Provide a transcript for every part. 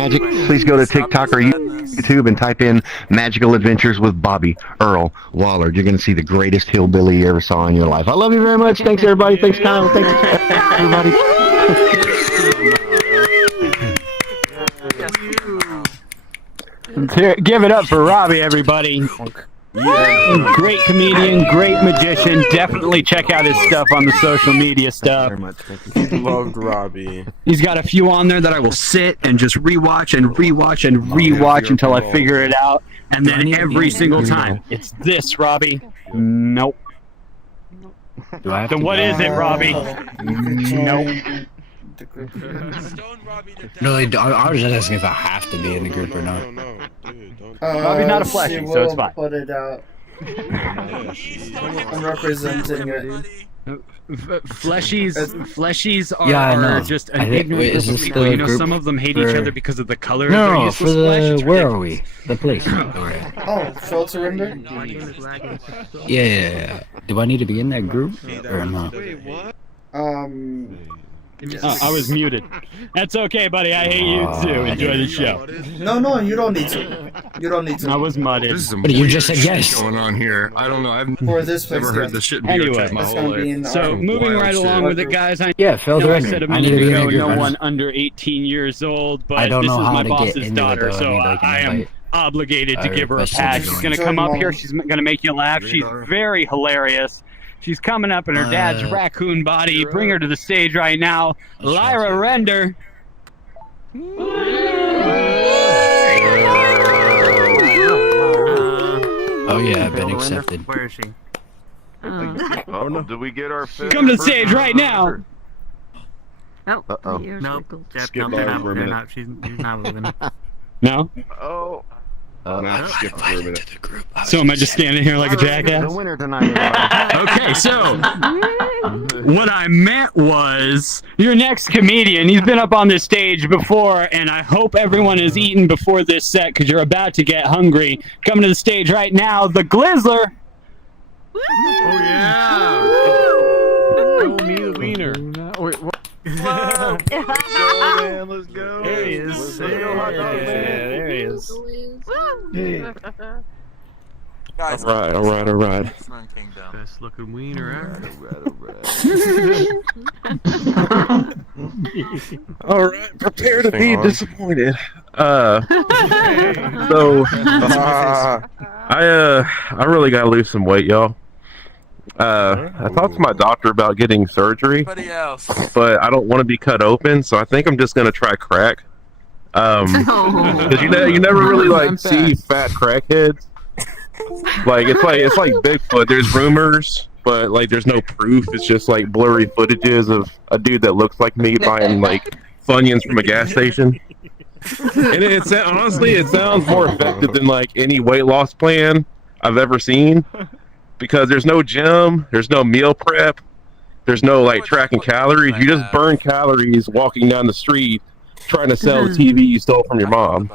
magic, please go to TikTok or YouTube and type in Magical Adventures with Bobby Earl Waller. You're going to see the greatest hillbilly you ever saw in your life. I love you very much. Thanks, everybody. Thanks, Kyle. Thanks, everybody. Give it up for Robbie, everybody. Great comedian, great magician. Definitely check out his stuff on the social media stuff. Loved Robbie. He's got a few on there that I will sit and just rewatch and rewatch and rewatch until I figure it out. And then every single time, it's this, Robbie. Nope. Then what is it, Robbie? Nope. No, I was just asking if I have to be in the group or not. Robbie's not a fleshy, so it's fine. Put it out. I'm representing it. Fleshies are, Yeah, I know. just an ignorant group of people. You know, some of them hate each other because of the color of their No, useless for flesh. the where are we? The place. Oh, filter render? Yeah. Do I need to be in that group or not? I was muted. That's okay, buddy. I hate you too. Enjoy the show. No, you don't need to. You don't need to. I was mudded. But you just said yes. Going on here? I don't know. I've For this place, never heard yes. this shit Anyway, my It's whole gonna be life. in So our moving wild right shit. along with it, guys. I Yeah, Phil, know I said a I need to minute be in ago, the group. no one under 18 years old, but I don't this know is how my to get boss's into it, daughter, though. I so need, like, an I am invite. obligated to Or give her a request pass. to She's join. gonna come up here. She's gonna make you laugh. She's very hilarious. She's coming up in her dad's raccoon body. Bring her to the stage right now, Lyra Render. Oh yeah, I've been accepted. Where is she? Oh no! Did we get our fifth Come to the stage right now. Oh, Uh-oh. nope. Yep, Skip nope, they're by not, for a they're minute. not, she's not moving. No. Oh. Nah, skip for a minute. So am I just standing here like a jackass? The winner tonight, everybody. Okay, so what I meant was your next comedian. He's been up on this stage before, and I hope everyone has eaten before this set because you're about to get hungry. Coming to the stage right now, the Glizzler. Oh yeah! Oh, me the wiener. Wait, what? Whoa! Let's go, man. Let's go. There he is. Let's go, hot dog man. There he is. Guys, all right. Best looking wiener ever. All right, prepare to be disappointed. I really gotta lose some weight, y'all. I talked to my doctor about getting surgery, but I don't want to be cut open, so I think I'm just gonna try crack. Because you never really like see fat crackheads. It's like Bigfoot. There's rumors, but like there's no proof. It's just like blurry footages of a dude that looks like me buying like Funyuns from a gas station. And honestly, it sounds more effective than like any weight loss plan I've ever seen. Because there's no gym, there's no meal prep, there's no like tracking calories. You just burn calories walking down the street trying to sell the TV you stole from your mom.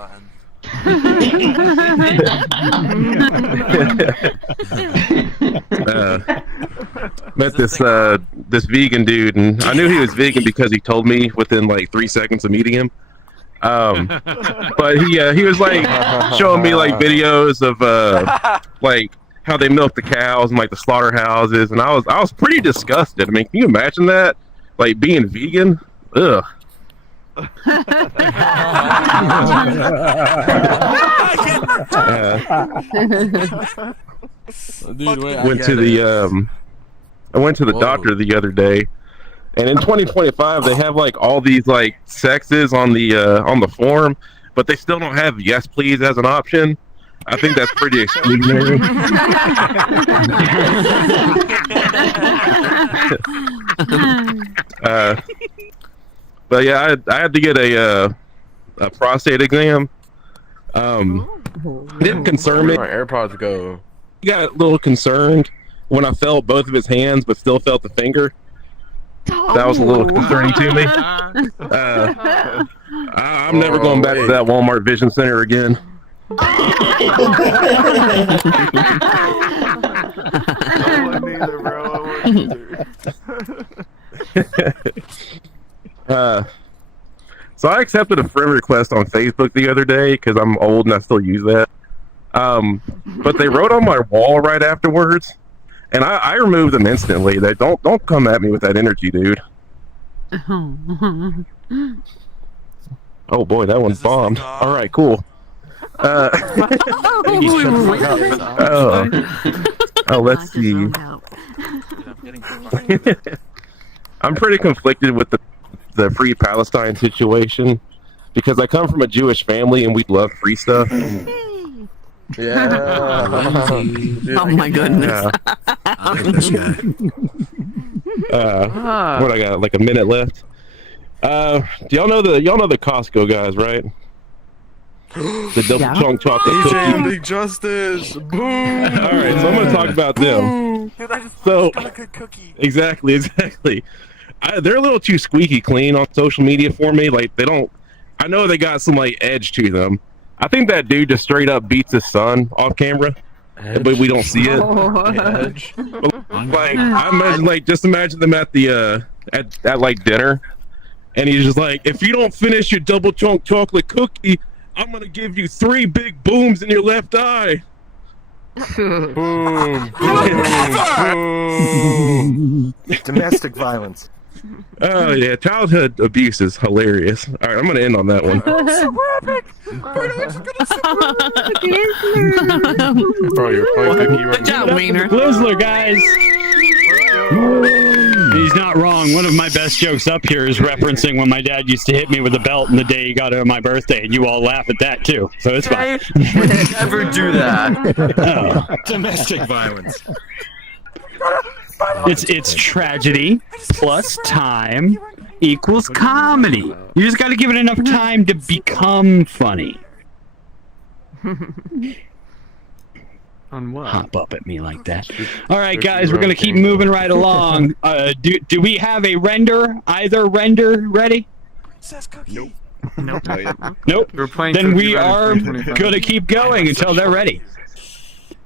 Met this vegan dude, and I knew he was vegan because he told me within like 3 seconds of meeting him. But he was like showing me like videos of like how they milk the cows and like the slaughterhouses, and I was pretty disgusted. I mean, can you imagine that? Like being vegan? Ugh. I went to the doctor the other day, and in 2025 they have like all these like sexes on the form, but they still don't have yes please as an option. I think that's pretty exclusionary. But yeah, I had to get a prostate exam. It didn't concern me. Where my AirPods go? He got a little concerned when I felt both of his hands, but still felt the finger. That was a little concerning to me. I'm never going back to that Walmart Vision Center again. So I accepted a friend request on Facebook the other day because I'm old and I still use that. But they wrote on my wall right afterwards, and I removed them instantly. They don't come at me with that energy, dude. Oh boy, that one's bombed. All right, cool. Let's see. I'm pretty conflicted with the Free Palestine situation because I come from a Jewish family and we love free stuff. Yeah. Oh my goodness. This guy. What I got? Like a minute left. Do y'all know the Costco guys, right? The double chunk chocolate AJ and cookie. Big Justice. Boom. All right, so I'm gonna talk about them. Dude, I just So got a good cookie. exactly. They're a little too squeaky clean on social media for me. Like they don't. I know they got some like edge to them. I think that dude just straight up beats his son off camera, but we don't see it. Edge. Like I imagine, just imagine them at the at like dinner, and he's just like, if you don't finish your double chunk chocolate cookie, I'm gonna give you 3 big booms in your left eye. Boom. Domestic violence. Oh yeah, childhood abuse is hilarious. All right, I'm gonna end on that one. Bro, you're playing cookie right Good job, Wiener. Blizzler, guys. He's not wrong. One of my best jokes up here is referencing when my dad used to hit me with a belt on the day he got it on my birthday, and you all laugh at that too. So it's fine. Never do that. Oh. Domestic violence. It's tragedy plus time equals comedy. You just got to give it enough time to become funny. On what? Hop up at me like that. All right, guys, we're gonna keep moving right along. Do we have a render? Either render ready? Says cookie. Nope. Nope. We're playing Then Cookie we Run in are 2025. gonna keep going until they're ready.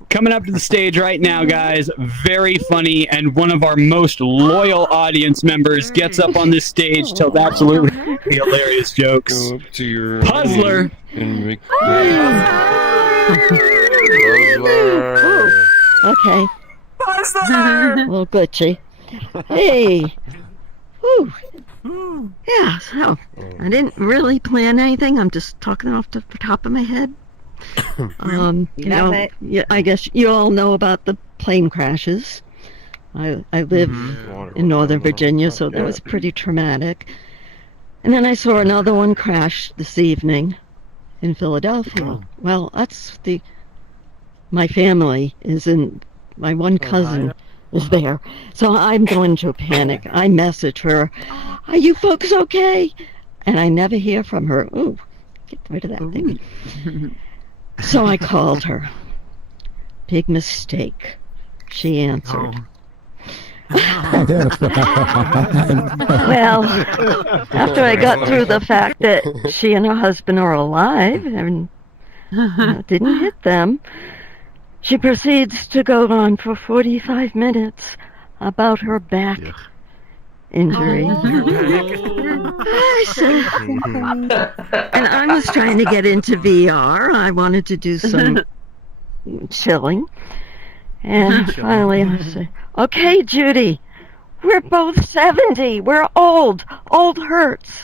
Coming up to the stage right now, guys, very funny, and one of our most loyal audience members gets up on this stage, tells absolutely hilarious jokes. Go up to your Puzzler. and make Okay. Puzzler! A little glitchy. Hey. Whew. Yeah, so I didn't really plan anything. I'm just talking off the top of my head. Yeah, I guess you all know about the plane crashes. I live in Northern Virginia, so that was pretty traumatic. And then I saw another one crash this evening in Philadelphia. Well, that's my family is in, my one cousin is there. So I'm going to panic. I message her, are you folks okay? And I never hear from her. Ooh, get rid of that thing. So I called her. Big mistake. She answered. Well, after I got through the fact that she and her husband are alive and didn't hit them, she proceeds to go on for 45 minutes about her back injury. I said, and I was trying to get into VR. I wanted to do some chilling. And finally I said, okay, Judy, we're both 70. We're old. Old hurts.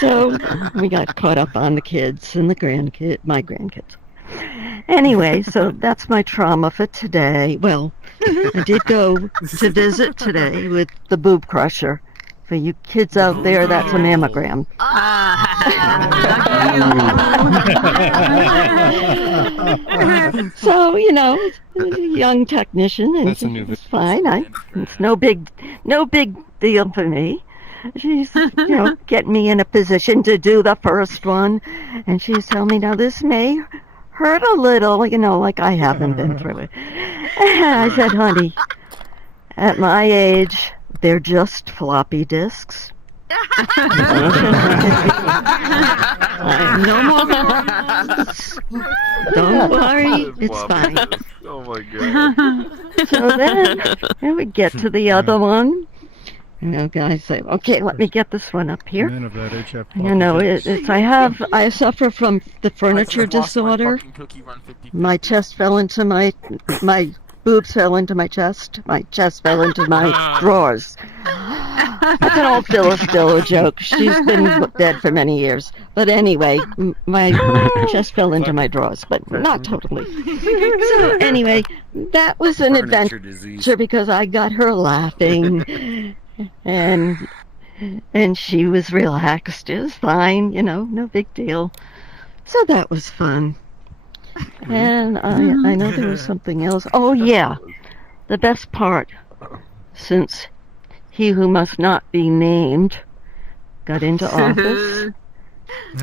So we got caught up on the kids and my grandkids. Anyway, so that's my trauma for today. Well, I did go to visit today with the boob crusher. For you kids out there, that's a mammogram. So, young technician, and it's fine. It's no big deal for me. She's, getting me in a position to do the first one, and she's telling me, now this may hurt a little, like I haven't been through it. And I said, honey, at my age, they're just floppy disks. No more. Don't worry, it's fine. Oh my god. So then we get to the other one. You know, guys say, okay, let me get this one up here. Men of that age have You know, I suffer from the furniture disorder. My chest fell into my boobs fell into my chest fell into my drawers. That's an old Phyllis Diller joke. She's been dead for many years. But anyway, my chest fell into my drawers, but not totally. So anyway, that was an adventure because I got her laughing, and she was relaxed. It was fine, you know, no big deal. So that was fun. And I know there was something else. Oh yeah, the best part, since he who must not be named got into office.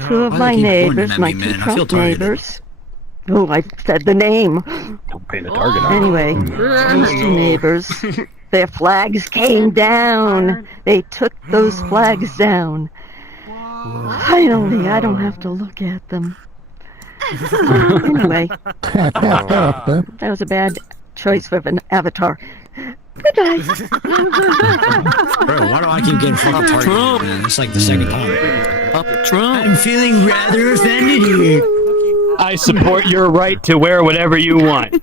Two of my neighbors, my two Trump neighbors. Oh, I said the name. Don't paint a target on Anyway, these two neighbors, their flags came down. They took those flags down. Finally, I don't have to look at them. Anyway, that was a bad choice for an avatar. Good night. Bro, why do I keep getting fucking targeted, man? It's like the second time. Up Trump. I'm feeling rather offended here. I support your right to wear whatever you want.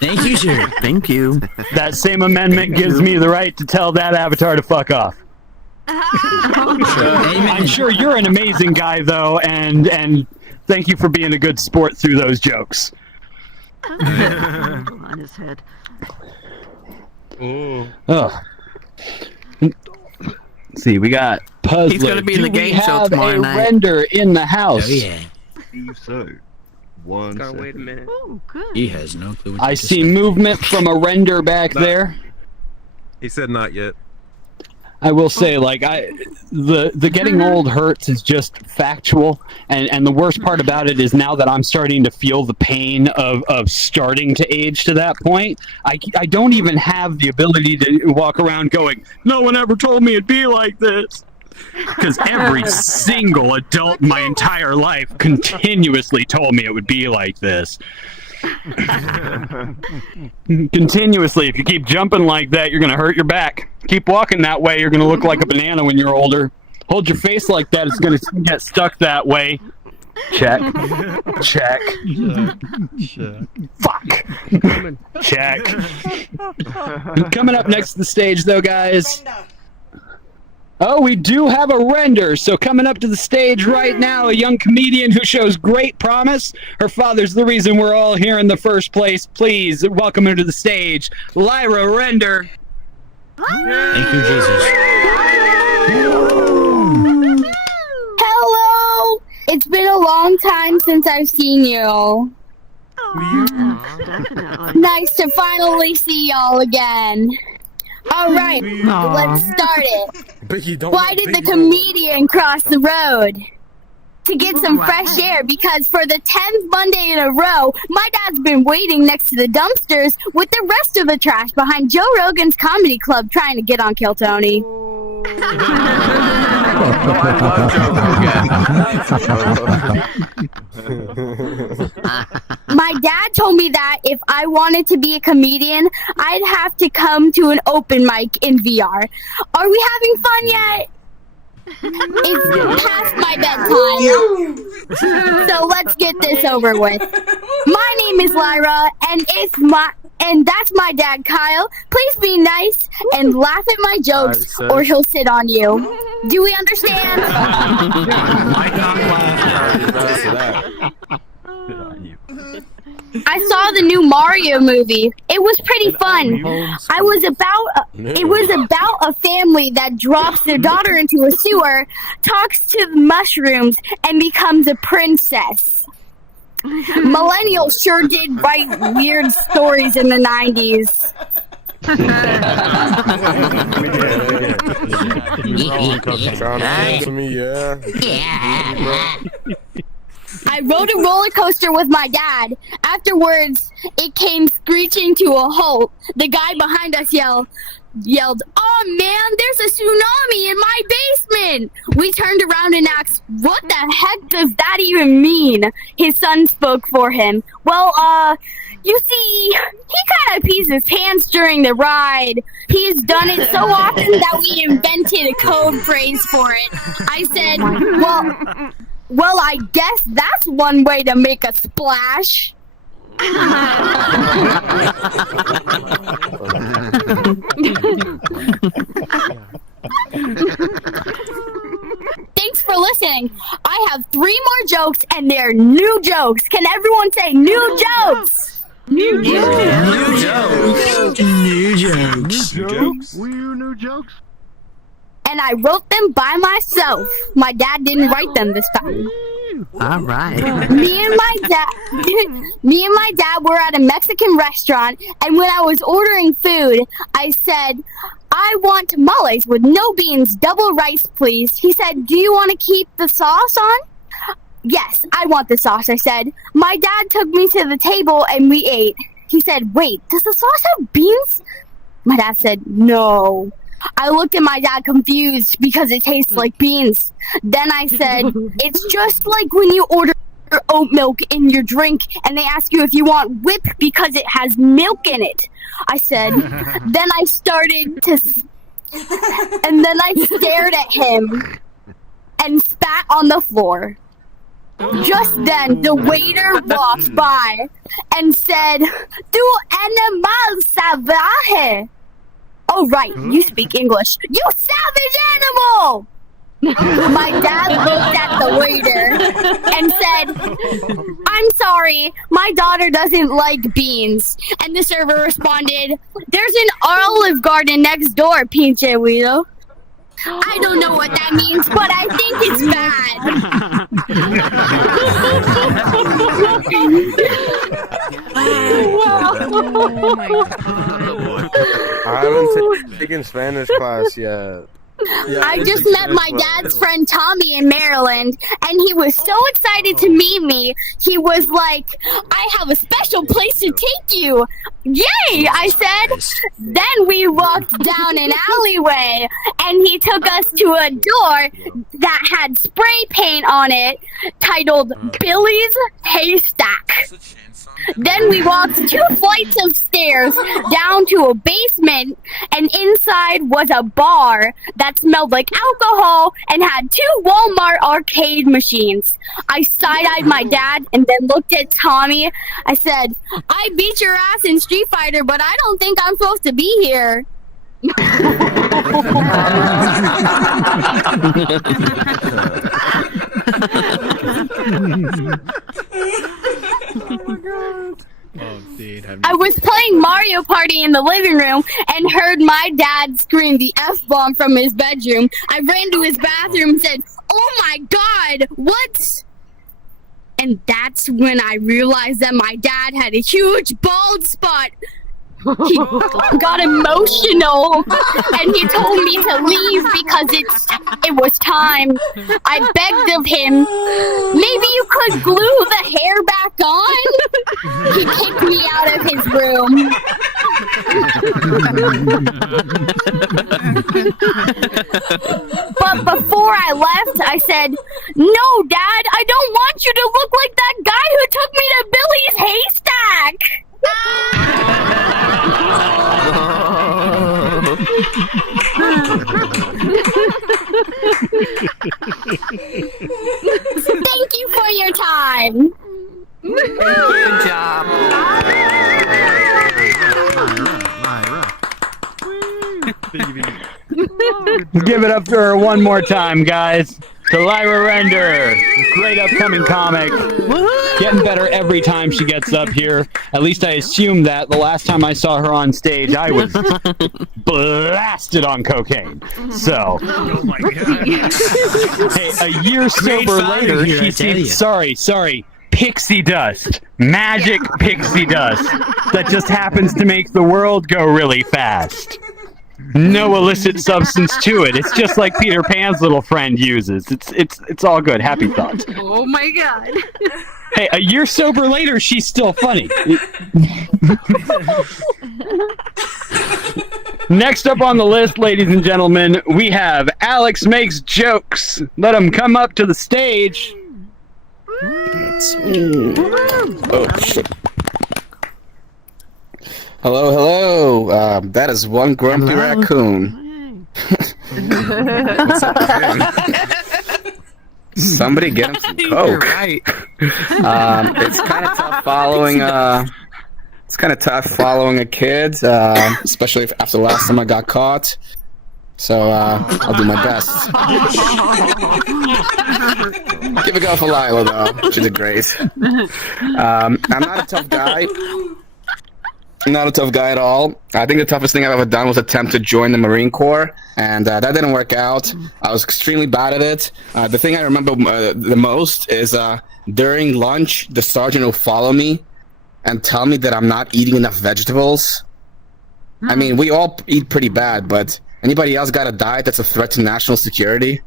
Thank you, sir. Thank you. That same amendment gives me the right to tell that avatar to fuck off. I'm sure you're an amazing guy, though, and thank you for being a good sport through those jokes. On his head. Oh. Let's see, we got Puzzler. He's gonna be in the game show have tomorrow a night. render in the house? Oh, yeah. So, one second. Wait a minute. Oh, good. He has no clue what I to see say. movement from a render back there. He said not yet. I will say, like, the getting old hurts is just factual, and the worst part about it is now that I'm starting to feel the pain of starting to age to that point, I don't even have the ability to walk around going, no one ever told me it'd be like this. Because every single adult in my entire life continuously told me it would be like this. Continuously, if you keep jumping like that, you're going to hurt your back. Keep walking that way, you're going to look like a banana when you're older. Hold your face like that, it's going to get stuck that way. Check. Check. Fuck. Check. Coming up next to the stage, though, guys. Oh, we do have a render. So coming up to the stage right now, a young comedian who shows great promise. Her father's the reason we're all here in the first place. Please welcome her to the stage, Lyra Render. Thank you, Jesus. Hello! It's been a long time since I've seen you. Definitely. Nice to finally see y'all again. Alright, let's start it. Why did the comedian cross the road? To get some fresh air, because for the 10th Monday in a row, my dad's been waiting next to the dumpsters with the rest of the trash behind Joe Rogan's comedy club trying to get on Kill Tony. My dad told me that if I wanted to be a comedian, I'd have to come to an open mic in VR. Are we having fun yet? It's past my bedtime. So let's get this over with. My name is Lyra, and that's my dad, Kyle. Please be nice and laugh at my jokes, or he'll sit on you. Do we understand? I saw the new Mario movie. It was pretty fun. It was about a family that drops their daughter into a sewer, talks to the mushrooms, and becomes a princess. Millennials sure did write weird stories in the 90s. I rode a roller coaster with my dad. Afterwards, it came screeching to a halt. The guy behind us yelled, "Oh man, there's a tsunami in my basement. We turned around and asked, what the heck does that even mean? His son spoke for him. Well, you see, he kind of pees his pants during the ride. He's done it so often that we invented a code phrase for it. I said, well, I guess that's one way to make a splash. Thanks for listening. I have 3 more jokes, and they're new jokes. Can everyone say new jokes? New jokes. New jokes. New jokes. New jokes. And I wrote them by myself. My dad didn't write them this time. All right. Me and my dad were at a Mexican restaurant, and when I was ordering food, I said, I want tamales with no beans, double rice, please. He said, do you want to keep the sauce on? Yes, I want the sauce, I said. My dad took me to the table and we ate. He said, wait, does the sauce have beans? My dad said, no. I looked at my dad confused because it tastes like beans. Then I said, it's just like when you order oat milk in your drink and they ask you if you want whip because it has milk in it. I said, then I started to, and then I stared at him and spat on the floor. Just then, the waiter walked by and said, "Tu animal salvaje." Oh, right, you speak English. You savage animal! My dad looked at the waiter and said, I'm sorry, my daughter doesn't like beans. And the server responded, there's an olive garden next door, pinche weirdo. I don't know what that means, but I think it's Oh my god. I haven't taken Spanish class yet. I just met my dad's friend Tommy in Maryland, and he was so excited to meet me. He was like, I have a special place to take you. Yay, I said. Then we walked down an alleyway, and he took us to a door that had spray paint on it titled Billy's Haystack. Then we walked 2 flights of stairs down to a basement, and inside was a bar that smelled like alcohol and had 2 Walmart arcade machines. I side-eyed my dad and then looked at Tommy. I said, I beat your ass in Street Fighter, but I don't think I'm supposed to be here. I was playing Mario Party in the living room and heard my dad scream the F-bomb from his bedroom. I ran to his bathroom and said, oh my god, what? And that's when I realized that my dad had a huge bald spot. He got emotional and he told me to leave because it was time. I begged of him, maybe you could glue the hair back on? He kicked me out of his room. But before I left, I said, no, Dad, I don't want you to look like that guy who took me to Billy's Haystack. Thank you for your time. Good job. Give it up for her one more time, guys. To Lyra Render, great upcoming comic. Getting better every time she gets up here. At least I assume that. The last time I saw her on stage, I was blasted on cocaine. So, Oh my god. hey, a year sober later, she seems sorry. Pixie dust. Magic pixie dust. That just happens to make the world go really fast. No illicit substance to it. It's just like Peter Pan's little friend uses. It's all good. Happy thoughts. Oh my god. Hey, a year sober later, she's still funny. Next up on the list, ladies and gentlemen, we have Alex Makes Jokes. Let him come up to the stage. Oh, shit. Hello. That is one grumpy raccoon. Somebody get him some coke. Right. It's kind of tough following. It's kind of tough following a kid, especially after the last time I got caught. So I'll do my best. Give a go for Lila, though. She did great. I'm not a tough guy. Not a tough guy at all. I think the toughest thing I've ever done was attempt to join the Marine Corps, and that didn't work out. I was extremely bad at it. The thing I remember the most is during lunch, the sergeant will follow me and tell me that I'm not eating enough vegetables. I mean, we all eat pretty bad, but anybody else got a diet that's a threat to national security?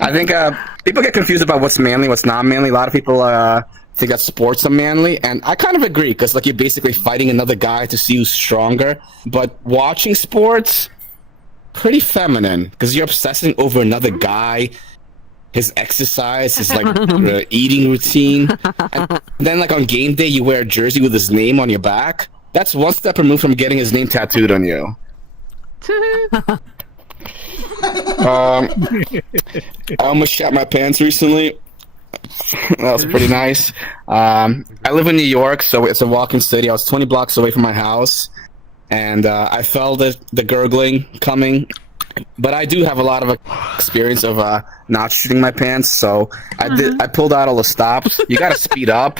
I think people get confused about what's manly, what's not manly. A lot of people think that sports are manly, and I kind of agree, because like you're basically fighting another guy to see who's stronger. But watching sports, pretty feminine, because you're obsessing over another guy, his exercise, his like eating routine, and then like on game day you wear a jersey with his name on your back. That's one step removed from getting his name tattooed on you. I almost shat my pants recently. That was pretty nice. I live in New York, so it's a walking city. I was 20 blocks away from my house, and I felt the gurgling coming. But I do have a lot of experience of not shitting my pants, so I pulled out all the stops. You gotta speed up.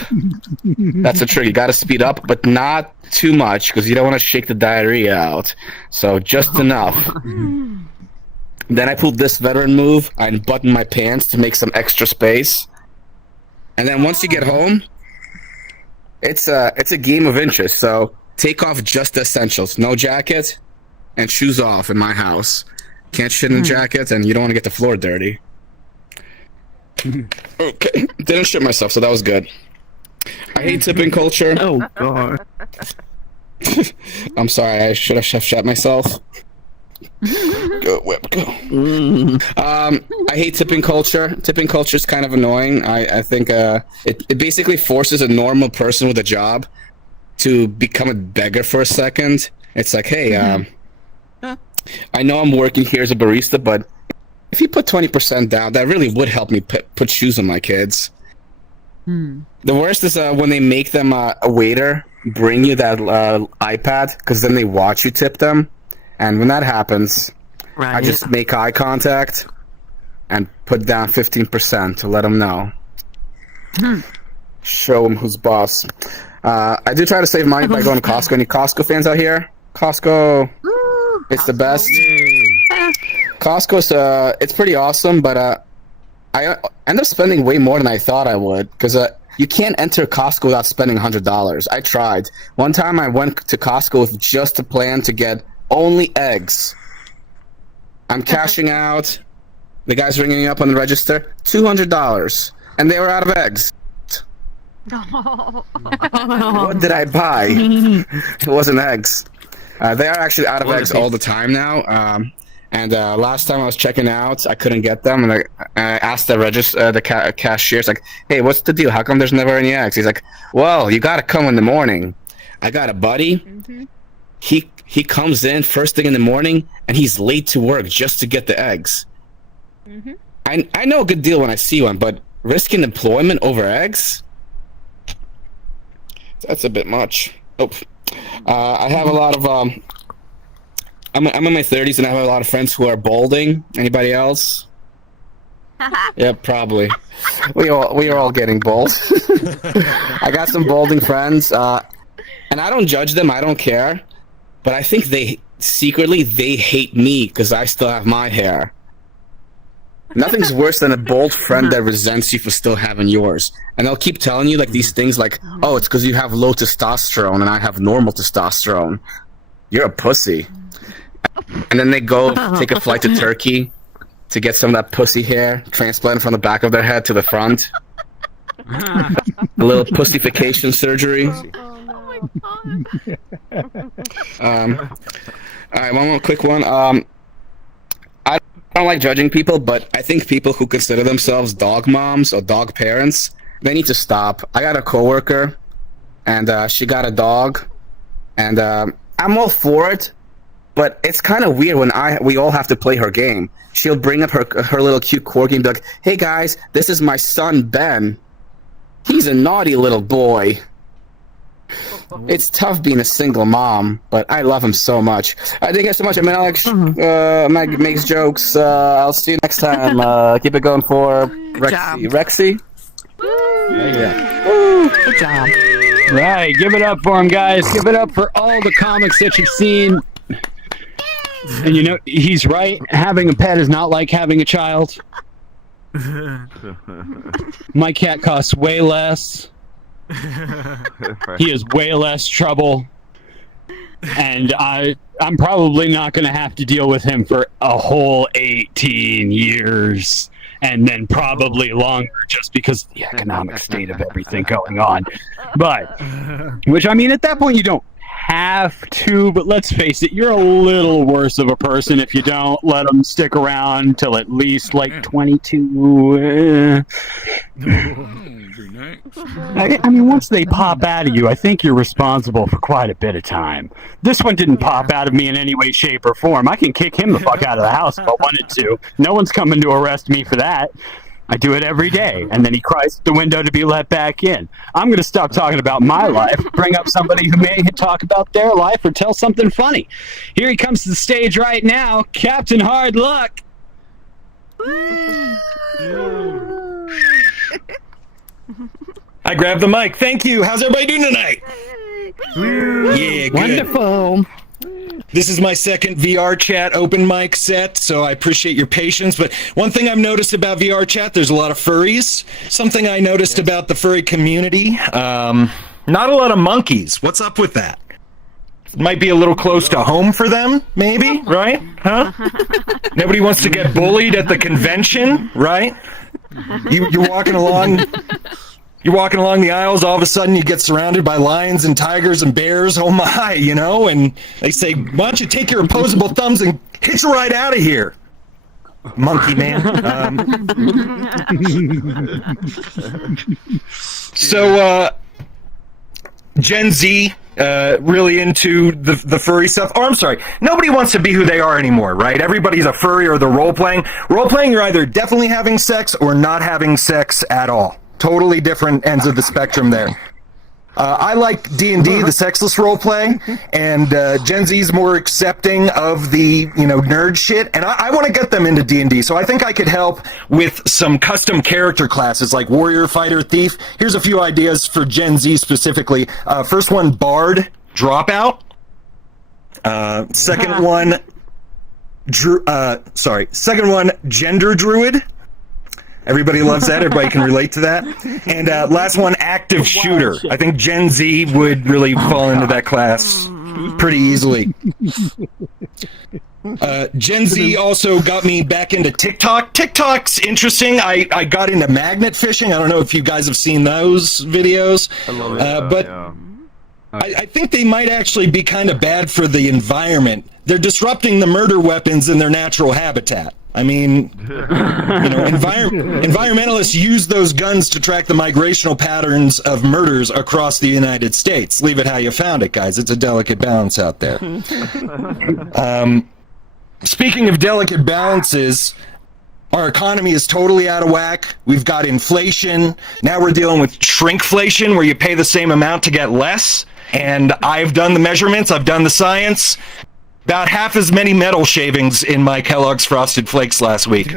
That's the trick. You gotta speed up, but not too much, because you don't want to shake the diarrhea out. So just enough. Then I pulled this veteran move. I unbuttoned my pants to make some extra space. And then once you get home, it's a game of inches. So take off just the essentials. No jacket and shoes off in my house. Can't shit in a jacket, and you don't want to get the floor dirty. Okay, didn't shit myself, so that was good. I hate tipping culture. Oh, God. I'm sorry, I should have shat myself. Go, whip, go. I hate tipping culture. Tipping culture is kind of annoying. I think it basically forces a normal person with a job to become a beggar for a second. It's like, hey, I know I'm working here as a barista, but if you put 20% down, that really would help me put shoes on my kids. The worst is when they make them a waiter bring you that iPad, because then they watch you tip them. And when that happens, I just make eye contact and put down 15% to let them know. Show them who's boss. I do try to save money by going to Costco. Any Costco fans out here? Costco, it's the best. Costco's it's pretty awesome, but I end up spending way more than I thought I would, because you can't enter Costco without spending $100. I tried. One time I went to Costco with just a plan to get only eggs. I'm cashing out. The guy's ringing me up on the register. $200, and they were out of eggs. What did I buy? It wasn't eggs. They are actually out of eggs all the time now. And last time I was checking out, I couldn't get them, and I asked the cashier, it's like, "Hey, what's the deal? How come there's never any eggs?" He's like, "Well, you gotta come in the morning." I got a buddy. He comes in first thing in the morning, and he's late to work just to get the eggs. I know a good deal when I see one, but risking employment over eggs? That's a bit much. Oh, I have a lot of I'm in my 30s, and I have a lot of friends who are balding. Anybody else? Yeah, probably. We are all getting bald. I got some balding friends, and I don't judge them. I don't care, but I think they secretly hate me because I still have my hair. Nothing's worse than a bald friend that resents you for still having yours, and they'll keep telling you like these things like, "Oh, it's because you have low testosterone and I have normal testosterone. You're a pussy." And then they go take a flight to Turkey to get some of that pussy hair transplanted from the back of their head to the front. A little pussification surgery. All right, one more quick one. I don't like judging people, but I think people who consider themselves dog moms or dog parents, they need to stop. I got a coworker, and she got a dog, and I'm all for it, but it's kind of weird when we all have to play her game. She'll bring up her little cute corgi and be like, "Hey guys, this is my son Ben. He's a naughty little boy." It's tough being a single mom, but I love him so much. Thank you guys so much. I'm Alex. Meg makes jokes. I'll see you next time. Keep it going for Rexy. Rexy? Yeah. Good job. Right, give it up for him, guys. Give it up for all the comics that you've seen. And you know, he's right. Having a pet is not like having a child. My cat costs way less. He has way less trouble. And I'm probably not going to have to deal with him for a whole 18 years. And then probably longer just because of the economic state of everything going on. But, which I mean, at that point you don't have to, but let's face it, you're a little worse of a person if you don't let them stick around till at least like 22. I mean, once they pop out of you, I think you're responsible for quite a bit of time. This one didn't pop out of me in any way, shape, or form. I can kick him the fuck out of the house if I wanted to. No one's coming to arrest me for that. I do it every day, and then he cries at the window to be let back in. I'm going to stop talking about my life, bring up somebody who may talk about their life or tell something funny. Here he comes to the stage right now, Captain Hard Luck. I grabbed the mic. Thank you. How's everybody doing tonight? Yeah, good. Wonderful. This is my second VR chat open mic set, so I appreciate your patience. But one thing I've noticed about VR chat, there's a lot of furries. Something I noticed about the furry community, not a lot of monkeys. What's up with that? Might be a little close to home for them, maybe, right? Huh? Nobody wants to get bullied at the convention, right? You're walking along... You're walking along the aisles, all of a sudden you get surrounded by lions and tigers and bears, oh my, you know, and they say, why don't you take your opposable thumbs and hitch a ride out of here, monkey man. So, Gen Z, really into the furry stuff. Oh, I'm sorry. Nobody wants to be who they are anymore, right? Everybody's a furry or they're role-playing. Role-playing, you're either definitely having sex or not having sex at all. Totally different ends of the spectrum there. I like D&D, the sexless roleplay, and Gen Z's more accepting of the, you know, nerd shit, and I want to get them into D&D, so I think I could help with some custom character classes like Warrior, Fighter, Thief. Here's a few ideas for Gen Z specifically. First one, Bard, Dropout. Second one, second one, Gender Druid. Everybody loves that. Everybody can relate to that. And last one, active shooter. I think Gen Z would really fall into that class pretty easily. Gen Z also got me back into TikTok. TikTok's interesting. I got into magnet fishing. I don't know if you guys have seen those videos. I think they might actually be kind of bad for the environment. They're disrupting the murder weapons in their natural habitat. I mean, you know, environmentalists use those guns to track the migrational patterns of murders across the United States. Leave it how you found it, guys. It's a delicate balance out there. Speaking of delicate balances, our economy is totally out of whack. We've got inflation. Now we're dealing with shrinkflation, where you pay the same amount to get less. And I've done the measurements. I've done the science. About half as many metal shavings in my Kellogg's Frosted Flakes last week.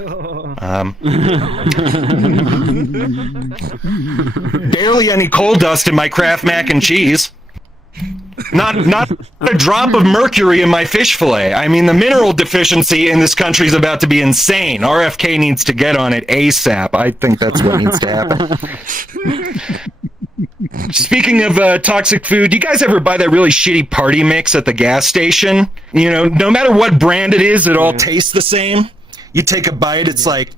Barely any coal dust in my Kraft mac and cheese. Not a drop of mercury in my fish fillet. I mean, the mineral deficiency in this country is about to be insane. RFK needs to get on it ASAP. I think that's what needs to happen. Speaking of toxic food, do you guys ever buy that really shitty party mix at the gas station? You know, no matter what brand it is, it all tastes the same. You take a bite, it's like...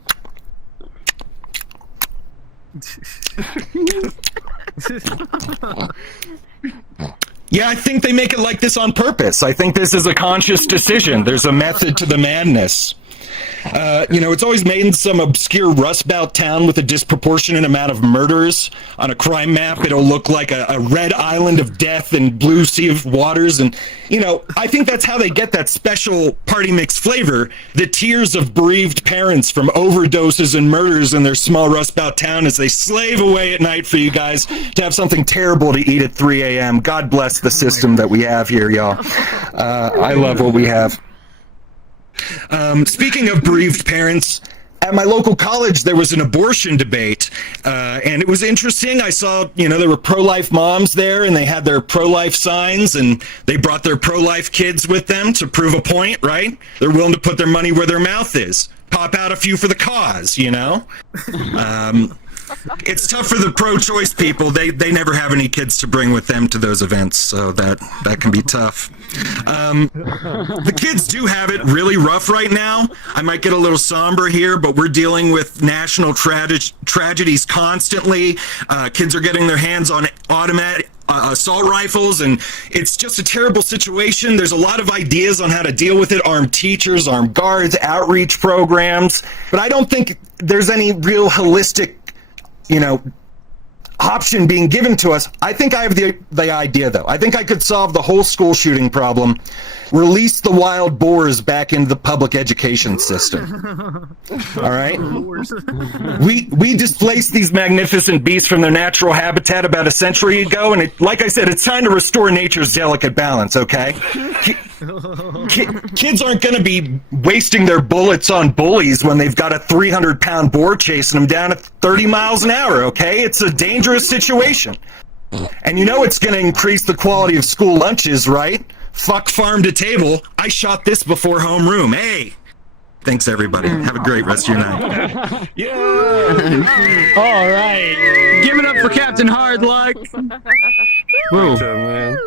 Yeah, I think they make it like this on purpose. I think this is a conscious decision. There's a method to the madness. It's always made in some obscure Rust Belt town with a disproportionate amount of murders. On a crime map, it'll look like a red island of death and blue sea of waters. And, I think that's how they get that special party mix flavor. The tears of bereaved parents from overdoses and murders in their small Rust Belt town as they slave away at night for you guys to have something terrible to eat at 3 a.m. God bless the system that we have here, y'all. I love what we have. Speaking of bereaved parents, at my local college, there was an abortion debate, and it was interesting. I saw, there were pro-life moms there, and they had their pro-life signs, and they brought their pro-life kids with them to prove a point, right? They're willing to put their money where their mouth is. Pop out a few for the cause, It's tough for the pro-choice people. They never have any kids to bring with them to those events, so that can be tough. The kids do have it really rough right now. I might get a little somber here, but we're dealing with national tragedies constantly. Kids are getting their hands on automatic assault rifles, and it's just a terrible situation. There's a lot of ideas on how to deal with it: armed teachers, armed guards, outreach programs, but I don't think there's any real holistic option being given to us. I think I have the idea, though. I think I could solve the whole school shooting problem. Release the wild boars back into the public education system. All right? We displaced these magnificent beasts from their natural habitat about a century ago, and like I said, it's time to restore nature's delicate balance, okay? Kids aren't going to be wasting their bullets on bullies when they've got a 300-pound boar chasing them down at 30 miles an hour, okay? It's a dangerous situation. And it's going to increase the quality of school lunches, right? Fuck farm to table. I shot this before homeroom. Hey! Thanks, everybody. Have a great rest of your night. Yeah! All right. Give it up for Captain Hardluck. Whoa.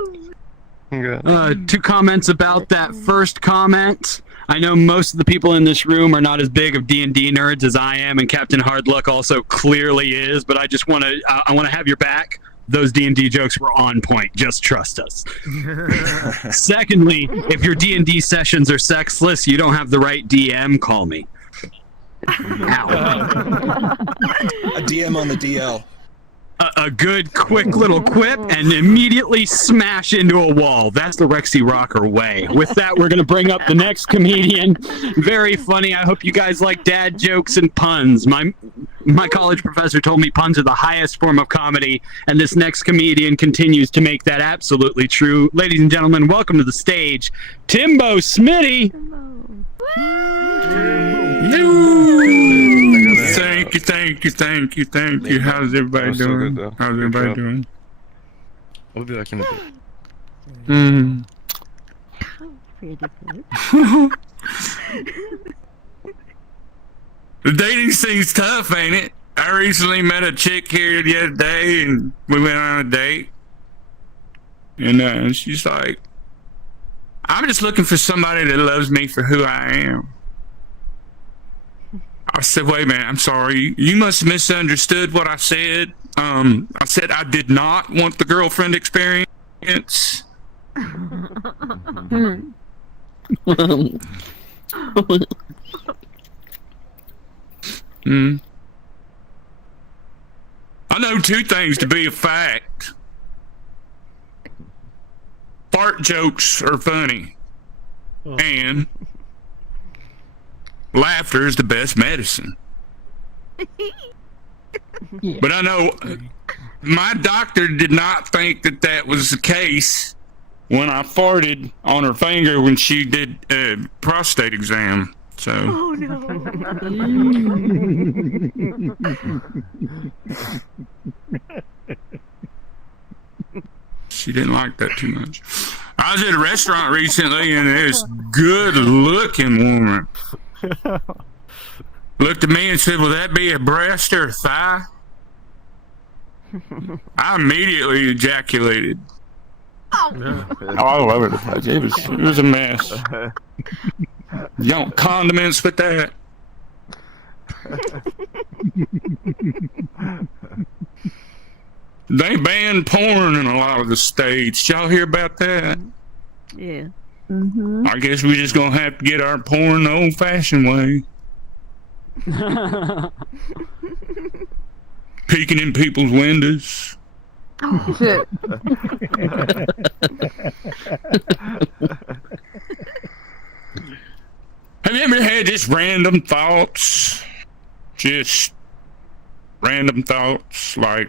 2 comments about that first comment. I know most of the people in this room are not as big of D&D nerds as I am, and Captain Hardluck also clearly is, but I just want to have your back. Those D&D jokes were on point. Just trust us. Secondly, if your D&D sessions are sexless, you don't have the right DM, call me. Ow. A DM on the DL. A good, quick little quip and immediately smash into a wall. That's the Rexy Rocker way. With that, we're going to bring up the next comedian. Very funny. I hope you guys like dad jokes and puns. My college professor told me puns are the highest form of comedy, and this next comedian continues to make that absolutely true. Ladies and gentlemen, welcome to the stage, Timbo Smitty. Thank you. How's everybody doing? We'll be back in a bit. The dating scene's tough, ain't it? I recently met a chick here the other day, and we went on a date. And she's like, I'm just looking for somebody that loves me for who I am. I said, wait a minute, I'm sorry. You must have misunderstood what I said. I said I did not want the girlfriend experience. I know 2 things to be a fact. Fart jokes are funny. And laughter is the best medicine. But I know my doctor did not think that was the case when I farted on her finger when she did a prostate exam. So. Oh no. She didn't like that too much. I was at a restaurant recently, and this good-looking woman looked at me and said, "Will that be a breast or a thigh?" I immediately ejaculated. Oh, I love it. It was a mess. You don't condiments with that. They banned porn in a lot of the states. Y'all hear about that? Yeah. I guess we're just gonna have to get our porn the old-fashioned way. Peeking in people's windows. Oh, shit. Have you ever had just random thoughts? Just random thoughts like,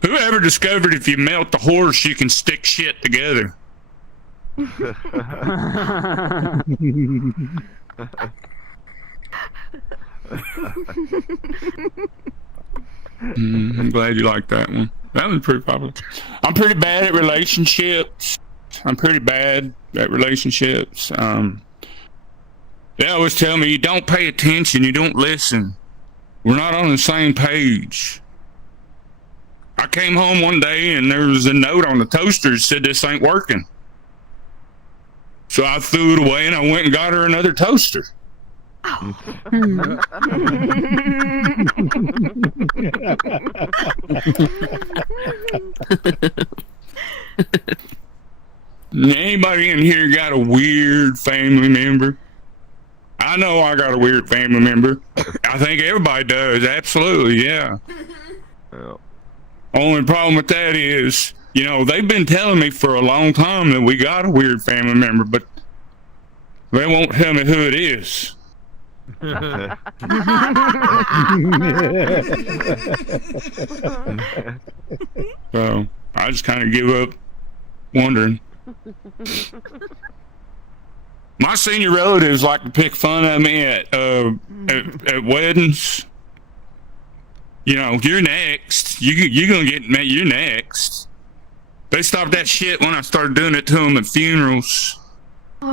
whoever discovered if you melt the horse, you can stick shit together? I'm glad you liked that one. That was pretty popular. I'm pretty bad at relationships. They always tell me, you don't pay attention, you don't listen. We're not on the same page. I came home one day and there was a note on the toaster that said this ain't working. So I threw it away and I went and got her another toaster. Anybody in here got a weird family member? I know I got a weird family member. I think everybody does, absolutely, yeah. Only problem with that is, you know, they've been telling me for a long time that we got a weird family member, but they won't tell me who it is. So I just kind of give up wondering. My senior relatives like to pick fun at me at weddings. You know, you're next. You're gonna get met. You're next. They stopped that shit when I started doing it to them at funerals. My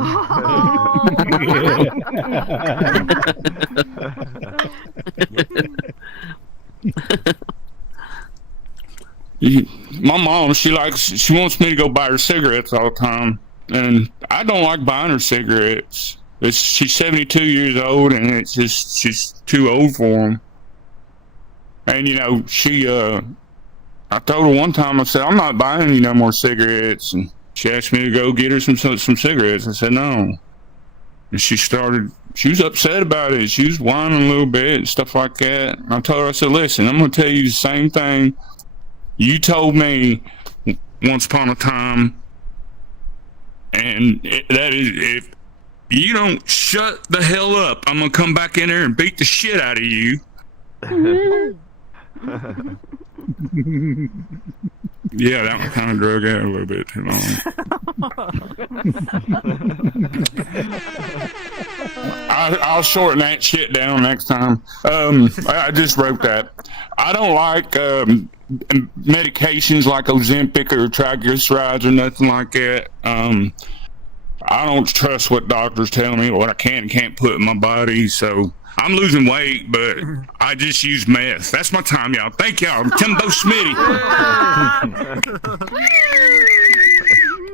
mom, she wants me to go buy her cigarettes all the time, and I don't like buying her cigarettes. She's 72 years old, and it's just she's too old for them. And you know, I told her one time, I said, I'm not buying you no more cigarettes, and she asked me to go get her some cigarettes. I said no, and she was upset about it. She was whining a little bit and stuff like that. And I told her, I said, listen, I'm gonna tell you the same thing you told me once upon a time, and that is, if you don't shut the hell up, I'm gonna come back in there and beat the shit out of you. Yeah, that one kind of drug out a little bit too long. I'll shorten that shit down next time. I just wrote that. I don't like medications like Ozempic or triglycerides or nothing like that. I don't trust what doctors tell me, what I can and can't put in my body, so I'm losing weight, but I just use meth. That's my time, y'all. Thank y'all. Timbo Smitty.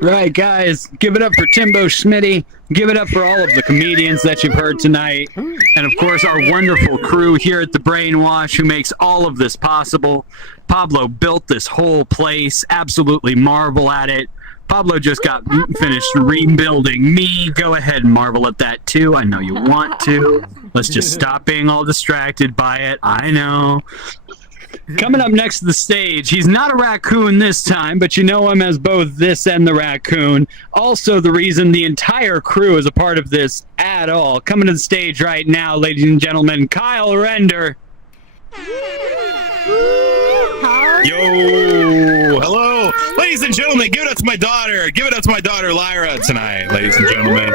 Right, guys, give it up for Timbo Schmitty. Give it up for all of the comedians that you've heard tonight. And, of course, our wonderful crew here at The Brainwash who makes all of this possible. Pablo built this whole place. Absolutely marvel at it. Pablo just got finished rebuilding me. Go ahead and marvel at that, too. I know you want to. Let's just stop being all distracted by it. I know. Coming up next to the stage, he's not a raccoon this time, but you know him as both this and the raccoon. Also the reason the entire crew is a part of this at all. Coming to the stage right now, ladies and gentlemen, Kyle Render. Yo, hello, ladies and gentlemen. Give it up to my daughter. Give it up to my daughter Lyra tonight, ladies and gentlemen.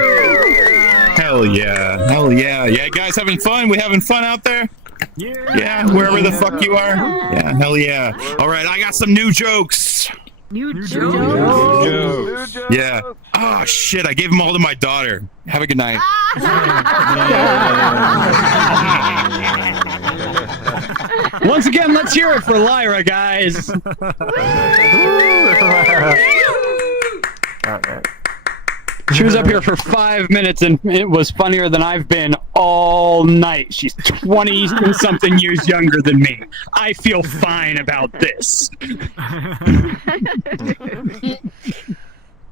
Hell yeah, hell yeah. Yeah, guys, having fun? We having fun out there? Yeah, wherever the fuck you are. Yeah, hell yeah. All right, I got some new jokes. New jokes. Yeah. Oh shit, I gave them all to my daughter. Have a good night. Once again, let's hear it for Lyra, guys. She was up here for 5 minutes and it was funnier than I've been all night. She's 20 and something years younger than me. I feel fine about this.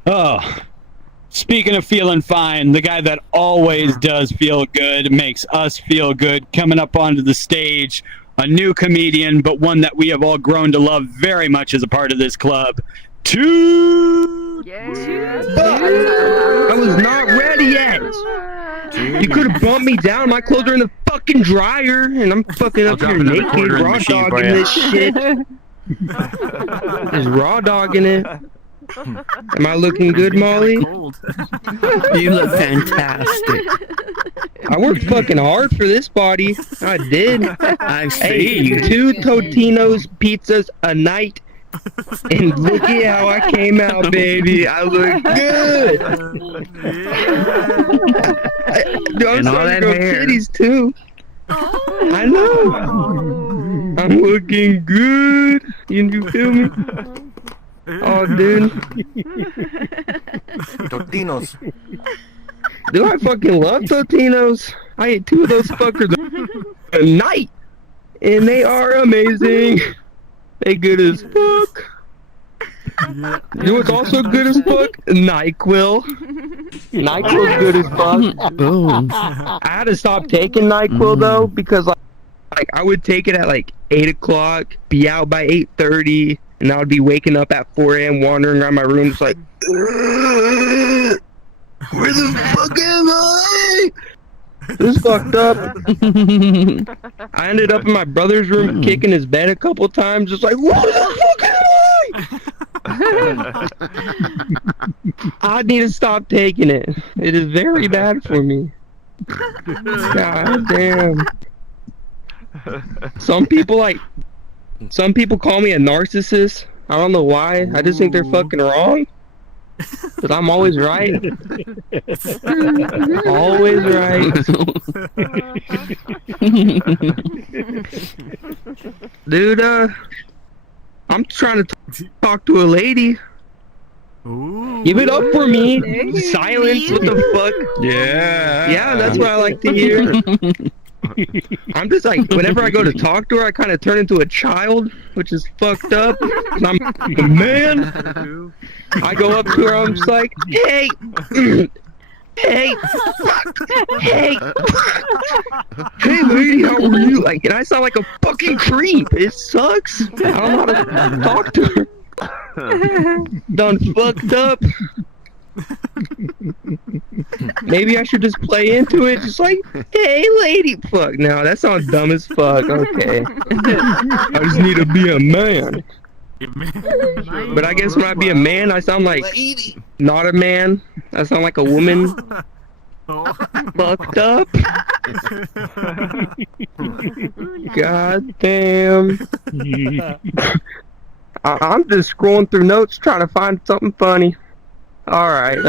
Oh, speaking of feeling fine, the guy that always does feel good, makes us feel good, coming up onto the stage, a new comedian, but one that we have all grown to love very much as a part of this club. I was not ready yet. You could have bumped me down. My clothes are in the fucking dryer, and I'm fucking up here naked, raw dogging this shit. Just raw dogging it. Am I looking good, Molly? You look fantastic. I worked fucking hard for this body. I did. I Hey, see. 2 Totino's pizzas a night. And look at how I came out, baby. I look good. Dude, I'm And all starting to that grow hair. titties, too. I know. I'm looking good. You feel me? Oh, dude. Totinos. Dude, I fucking love Totinos. I ate 2 of those fuckers a night. And they are amazing. They good as fuck. You know what's also good as fuck? NyQuil. NyQuil's good as fuck. Boom. I had to stop taking NyQuil though because like I would take it at like 8 o'clock, be out by 8:30, and I would be waking up at 4 a.m. wandering around my room just like, where the fuck am I? This is fucked up. I ended up in my brother's room kicking his bed a couple times, just like, where the fuck am I? I need to stop taking it. It is very bad for me. God damn. Some people call me a narcissist. I don't know why. I just think they're fucking wrong. But I'm always right. Always right. Dude, I'm trying to talk to a lady. Give it up for me. Silence, what the fuck? Yeah. Yeah, that's what I like to hear. I'm just like, whenever I go to talk to her, I kind of turn into a child, which is fucked up. I'm a man. I go up to her, I'm just like, hey, hey, fuck, hey, hey, lady, how are you? Like, and I sound like a fucking creep. It sucks. I don't know how to talk to her. Done fucked up. Maybe I should just play into it, just like, hey, lady. Fuck, no, that sounds dumb as fuck. Okay. I just need to be a man. But I guess when I be a man, I sound like not a man. I sound like a woman. Fucked up. God damn. I'm just scrolling through notes trying to find something funny. Alright,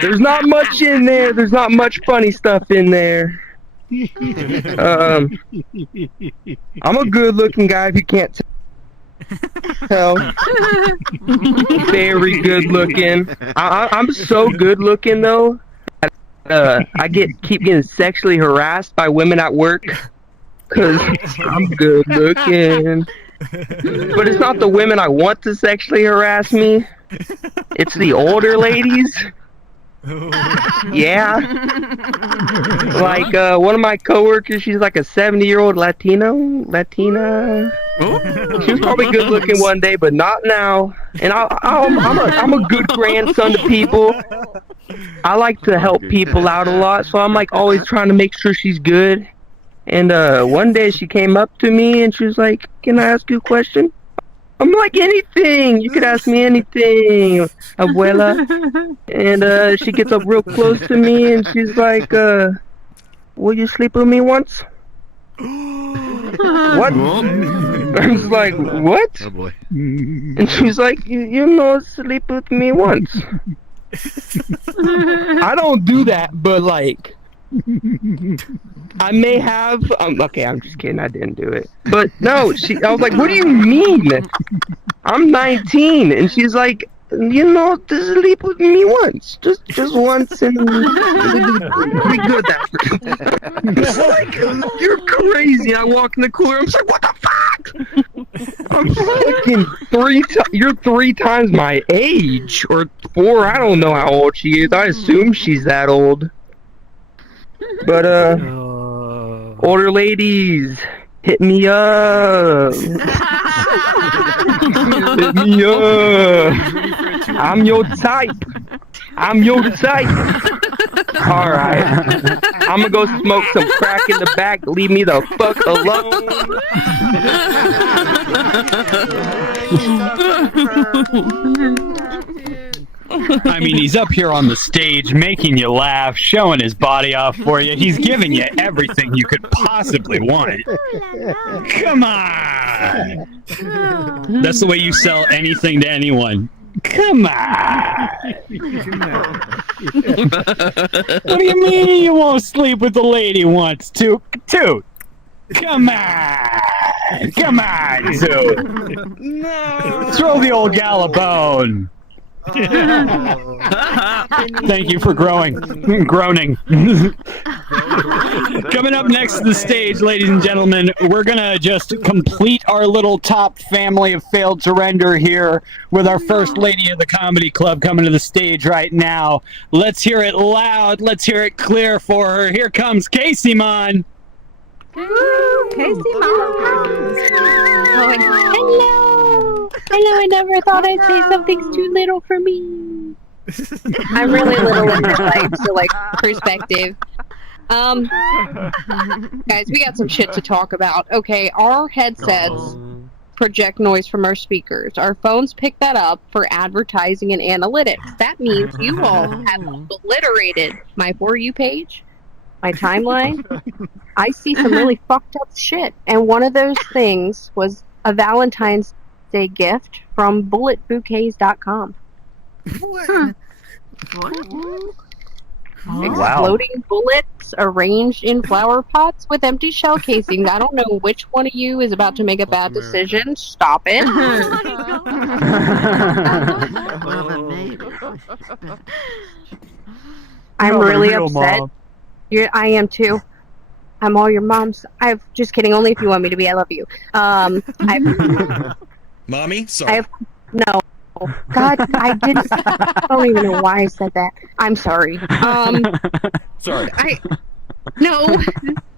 there's not much in there. There's not much funny stuff in there. I'm a good looking guy if you can't tell. Very good looking. I'm so good looking though. I keep getting sexually harassed by women at work because I'm good looking. But it's not the women I want to sexually harass me. It's the older ladies. Yeah. Like one of my coworkers, she's like a 70-year-old Latina. She was probably good looking one day, but not now. And I'm a good grandson to people. I like to help people out a lot, so I'm like always trying to make sure she's good. And one day she came up to me and she was like, "Can I ask you a question?" I'm like, "Anything. You could ask me anything, abuela." And she gets up real close to me and she's like, "Will you sleep with me once?" What? I was like, "What?" Oh boy. And she's like, you know, sleep with me once. I don't do that, but like, I may have. Okay, I'm just kidding. I didn't do it. But no, I was like, "What do you mean? I'm 19," and she's like, to sleep with me once. Just once, and we'll be good after. It's like, you're crazy. I walk in the cooler, I'm just like, what the fuck? I'm fucking you're 3 times my age, or 4, I don't know how old she is. I assume she's that old. But, older ladies, hit me up. Hit me up. I'm your type. Alright. I'm gonna go smoke some crack in the back. Leave me the fuck alone. I mean, he's up here on the stage making you laugh, showing his body off for you. He's giving you everything you could possibly want. Come on! That's the way you sell anything to anyone. Come on! What do you mean you won't sleep with the lady once, Toot? Come on! Come on, Toot! No! Throw the old gal a bone! Thank you for groaning. Coming up next to the stage, ladies and gentlemen, we're gonna just complete our little top family of failed surrender here with our first lady of the comedy club coming to the stage right now. Let's hear it loud. Let's hear it clear for her. Here comes Casey Mon. Casey Hello, I never thought I'd say something's too little for me. I'm really little in real life, so like perspective. Guys, we got some shit to talk about. Okay, our headsets project noise from our speakers. Our phones pick that up for advertising and analytics. That means you all have obliterated my For You page, my timeline. I see some really fucked up shit, and one of those things was a Valentine's Day gift from bulletbouquets.com. What? Exploding bullets arranged in flower pots with empty shell casings. I don't know which one of you is about to make a bad decision. Stop it. I'm really upset. I am too. I'm all your moms. Just kidding. Only if you want me to be. I love you. Mommy? Sorry. No. God, I don't even know why I said that. I'm sorry. Sorry. No,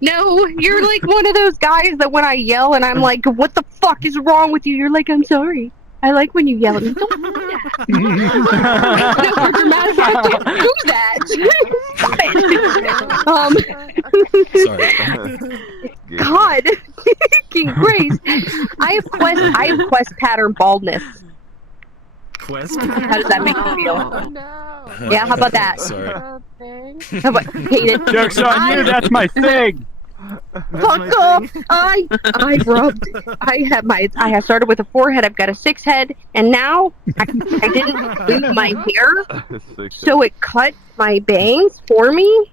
you're like one of those guys that when I yell and I'm like, what the fuck is wrong with you? You're like, I'm sorry. I like when you yell at me. Don't do that. No, we're dramatic. I can't do that. Stop it. Sorry. God, King Grace. I have quest pattern baldness. Quest? How does that make you feel? Yeah, how about that? Sorry. How about hate it? Joke's on you, that's my thing! Fuck off! I have started with a 4-head, I've got a 6-head, and now I didn't glue my hair, so it cut my bangs for me,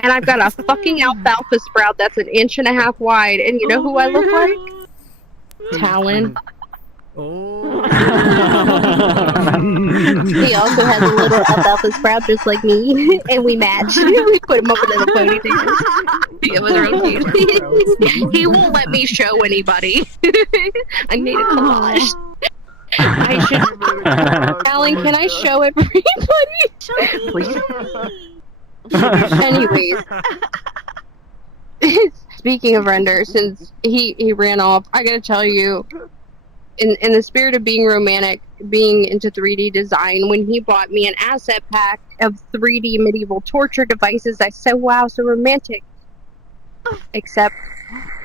and I've got a fucking alfalfa sprout that's 1.5 inches wide, and you know who I look like? Talon. He also has a little alfalfa sprout just like me, and we match. We put him up in little ponytails. It was real cute. He won't let me show anybody. I made a collage. I should. Alan, can I show everybody? Please. Anyways. Speaking of render, since he ran off, I gotta tell you, in the spirit of being romantic, being into 3D design, when he bought me an asset pack of 3D medieval torture devices, I said, wow, so romantic. Except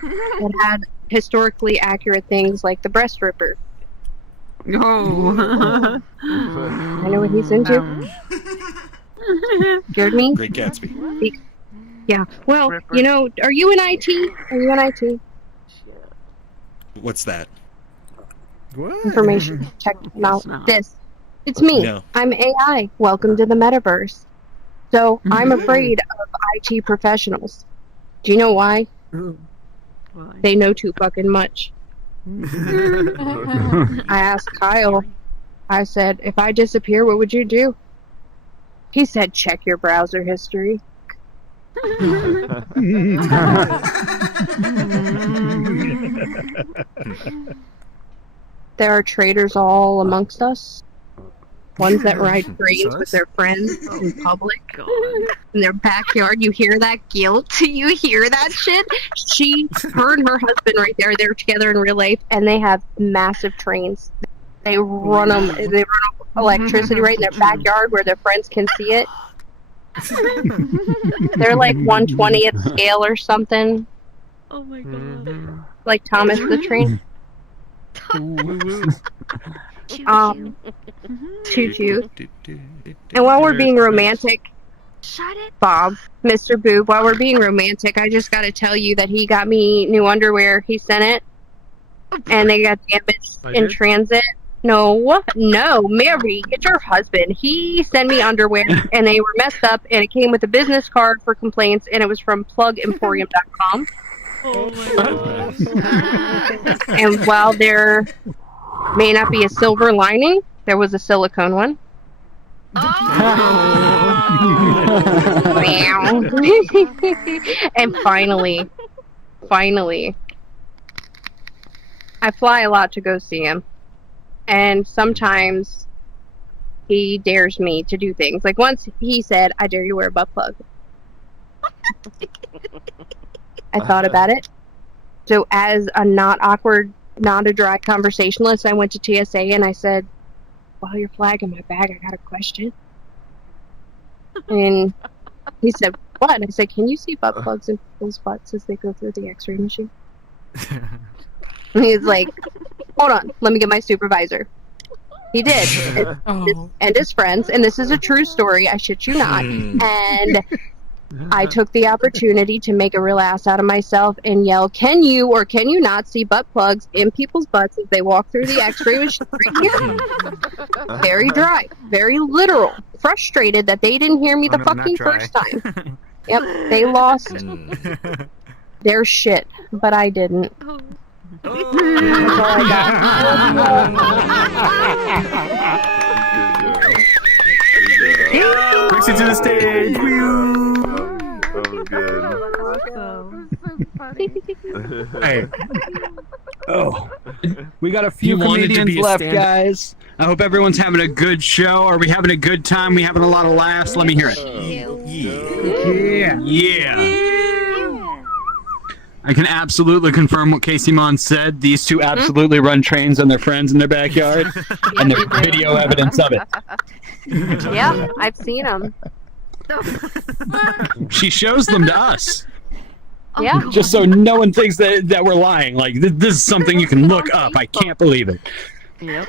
it had historically accurate things like the breast ripper. Oh. I know what he's into. Scared me? Great Gatsby. Yeah, well, you know, are you in IT? Are you in IT? What's that? What? Information technology. It's me. No. I'm AI. Welcome to the metaverse. So I'm afraid of IT professionals. Do you know why? They know too fucking much. I asked Kyle I said, if I disappear, what would you do? He said, check your browser history. There are traitors all amongst us. Ones that ride trains with their friends in public. In their backyard. You hear that guilt? You hear that shit? Her and her husband right there, they're together in real life, and they have massive trains. They run electricity right in their backyard where their friends can see it. They're like 1/20th scale or something. Oh my god. Like Thomas the Train. Choo-choo. And while we're being romantic, Bob, Mr. Boob, while we're being romantic, I just gotta tell you that he got me new underwear. He sent it, and they got damaged in transit. No, Mary, get your husband. He sent me underwear, and they were messed up, and it came with a business card for complaints, and it was from plugemporium.com. Oh my god. And while there may not be a silver lining, there was a silicone one. And finally, I fly a lot to go see him. And sometimes he dares me to do things. Like once he said, I dare you to wear a butt plug. I thought about it. So as a not awkward, not a dry conversationalist, I went to TSA and I said, while you're flagging my bag, I got a question. And he said, what? And I said, can you see butt plugs in people's butts as they go through the x-ray machine? And he's like, hold on, let me get my supervisor. He did. And his friends, and this is a true story, I shit you not. And I took the opportunity to make a real ass out of myself and yell, can you or can you not see butt plugs in people's butts as they walk through the x-ray machine right here? Very dry, very literal. Frustrated that they didn't hear me the fucking first time. Yep, they lost their shit, but I didn't. That's all I got. Brings it to the stage. Hey. Oh. We got a few You wanted to comedians be a left, stand-up. guys. I hope everyone's having a good show. Are we having a good time? We having a lot of laughs? Let me hear it. Yeah. I can absolutely confirm what Casey Mon said. These two absolutely run trains on their friends in their backyard, and there's video evidence of it. Yeah, I've seen them. She shows them to us. Yeah. Just so no one thinks that we're lying. Like, this is something you can look up. I can't believe it. Yep.